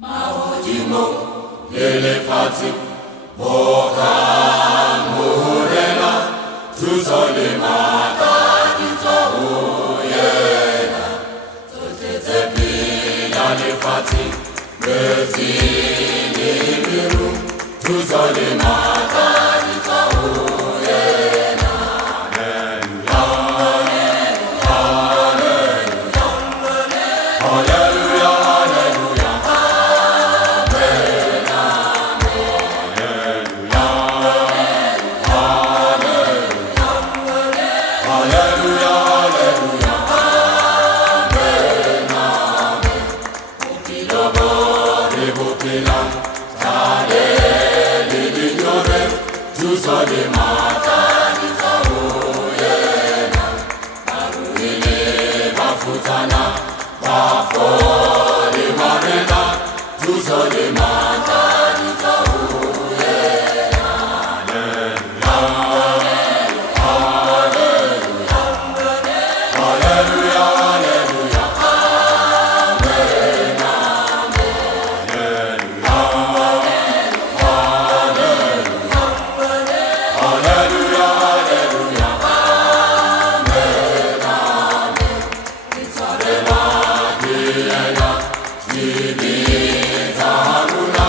Maudimo, elefati, boka murena, tuzole mata ditoyena, totetepi elefati, bezini biru, tuzole mata ditoyena. Tuzole mata ditoyena, maruile bafutana, bafole marena, tuzole mata ditoyena. Hallelujah, hallelujah, hallelujah, amen, hallelujah, hallelujah, amen. Itarema diena, dibiza haruna,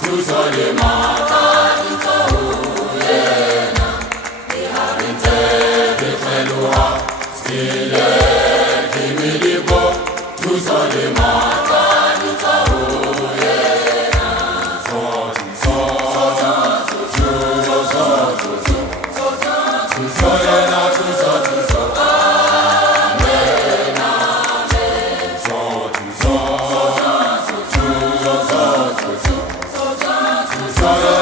tuzole mata ditoyena. Iharinte dikheluha, stile kimilibo, tuzole mata ditoyena. Tuzolena, tuzo, amen, amen.